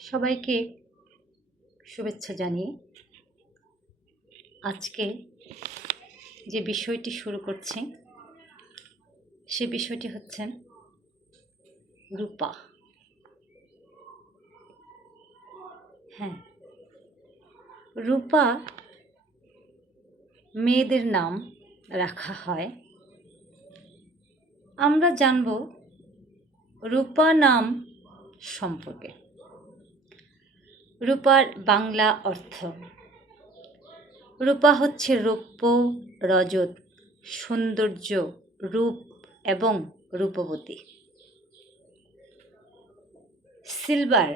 সবাইকে শুভেচ্ছা জানিয়ে আজকে যে বিষয়টি শুরু করছি, সে বিষয়টি হচ্ছে রূপা। হ্যাঁ রূপা মেয়েদের নাম রাখা হয়। আমরা জানব রূপা নাম সম্পর্কে। রূপার বাংলা অর্থ। রূপা হচ্ছে রৌপ্য, রজত, সৌন্দর্য, রূপ এবং রূপবতী। সিলভার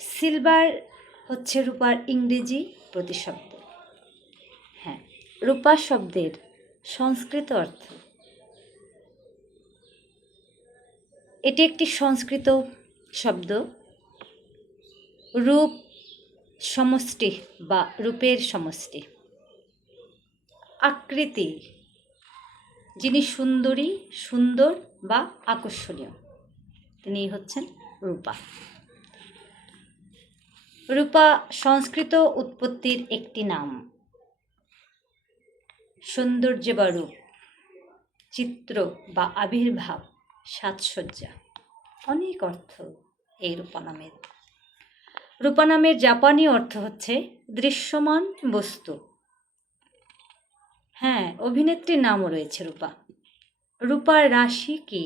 সিলভার হচ্ছে রূপার ইংরেজি প্রতিশব্দ। হ্যাঁ রূপা শব্দের সংস্কৃত অর্থ। এটি একটি সংস্কৃত শব্দ। রূপ সমষ্টি বা রূপের সমষ্টি। আকৃতি, যিনি সুন্দরী, সুন্দর বা আকর্ষণীয়, তিনি হচ্ছেন রূপা। রূপা সংস্কৃত উৎপত্তির একটি নাম। সৌন্দর্য বা রূপ, চিত্র বা আবির্ভাব, সাজসজ্জা, অনেক অর্থ এই রূপা নামের। রূপা নামের জাপানি অর্থ হচ্ছে দৃশ্যমান বস্তু। হ্যাঁ অভিনেত্রীর নামও রয়েছে রূপা। রূপার রাশি কি?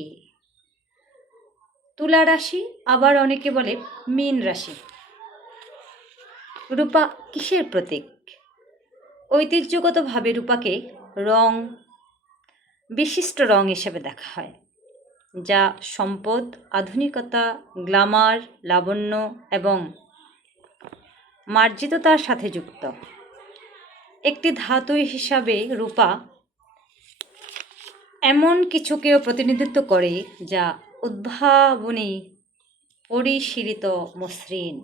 তুলা রাশি, আবার অনেকে বলে মীন রাশি। রূপা কিসের প্রতীক? ঐতিহ্যগতভাবে রূপাকে রং, বিশিষ্ট রং হিসেবে দেখা হয়, যা সম্পদ, আধুনিকতা, গ্লামার, লাবণ্য এবং মার্জিততার সাথে যুক্ত। একটি ধাতু হিসাবে রূপা এমন কিছুকেও প্রতিনিধিত্ব করে যা উদ্ভাবনী পরিশীলিত মসৃণ।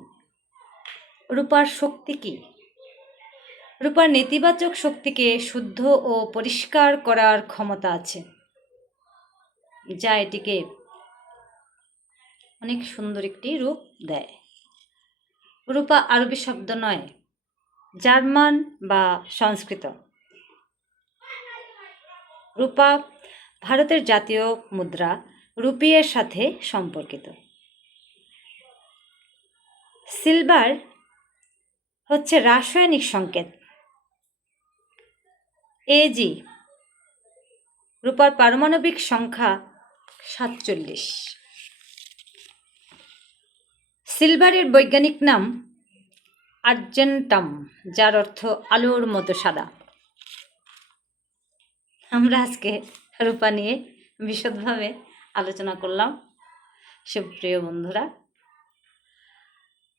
রূপার শক্তি কী? রূপার নেতিবাচক শক্তিকে শুদ্ধ ও পরিষ্কার করার ক্ষমতা আছে, যা এটিকে অনেক সুন্দর একটি রূপ দেয়। রূপা আরবি শব্দ নয়, জার্মান বা সংস্কৃত। রূপা ভারতের জাতীয় মুদ্রা রুপিয়ের সাথে সম্পর্কিত। সিলভার হচ্ছে রাসায়নিক সংকেত। এজি রূপার পারমাণবিক সংখ্যা সাতচল্লিশ। সিলভারের বৈজ্ঞানিক নাম আর্জেন্টাম, যার অর্থ আলোর মতো সাদা। আমরা আজকে রূপা নিয়ে বিশদভাবে আলোচনা করলাম। সুপ্রিয় বন্ধুরা,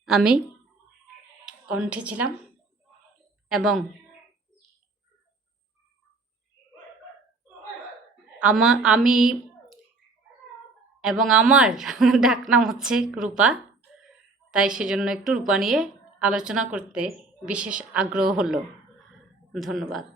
আমি কণ্ঠে ছিলাম এবং আমার আমি এবং আমার ডাকনাম হচ্ছে রূপা। তাই সেজন্য একটু রূপা নিয়ে আলোচনা করতে বিশেষ আগ্রহ হলো। ধন্যবাদ।